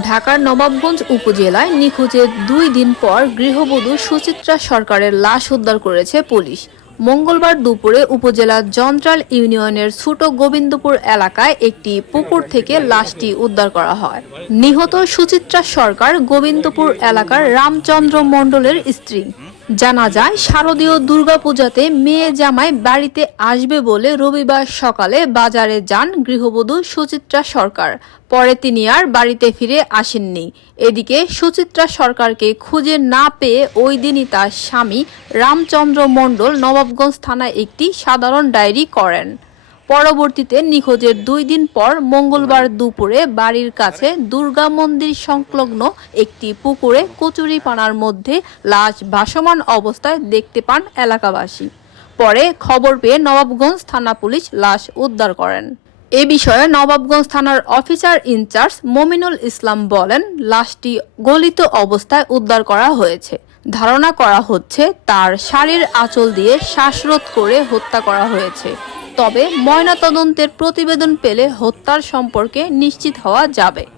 ঢাকার নবাবগঞ্জ উপজেলায় নিখোঁজের দুই দিন পর গৃহবধূ সুচিত্রা সরকারের লাশ উদ্ধার করেছে পুলিশ। মঙ্গলবার দুপুরে উপজেলার জন্ত্রাল ইউনিয়নের ছোট গোবিন্দপুর এলাকায় একটি পুকুর থেকে লাশটি উদ্ধার করা হয়। নিহত সুচিত্রা সরকার গোবিন্দপুর এলাকার রামচন্দ্র মণ্ডলের স্ত্রী। জানা যায়, শারদীয় দুর্গাপূজাতে মেয়ে জামাই বাড়িতে আসবে বলে রবিবার সকালে বাজারে যান গৃহবধূ সুচিত্রা সরকার। পরে তিনি আর বাড়িতে ফিরে আসেননি। এদিকে সুচিত্রা সরকারকে খুঁজে না পেয়ে ওই দিনই তার স্বামী রামচন্দ্র মণ্ডল নবাবগঞ্জ থানায় একটি সাধারণ ডায়েরি করেন। পরবর্তীতে নিখোঁজের দুই দিন পর মঙ্গলবার দুপুরে বাড়ির কাছে দুর্গা মন্দির সংলগ্ন একটি পুকুরে কচুরিপানার মধ্যে লাশ ভাসমান অবস্থায় দেখতে পান এলাকাবাসী। পরে খবর পেয়ে নবাবগঞ্জ থানা পুলিশ লাশ উদ্ধার করেন। এ বিষয়ে নবাবগঞ্জ থানার অফিসার ইনচার্জ মমিনুল ইসলাম বলেন, লাশটি গলিত অবস্থায় উদ্ধার করা হয়েছে। ধারণা করা হচ্ছে, তার শাড়ির আঁচল দিয়ে শ্বাসরোধ করে হত্যা করা হয়েছে। তবে ময়নাতদন্তের প্রতিবেদন পেলে হত্যার সম্পর্কে নিশ্চিত হওয়া যাবে।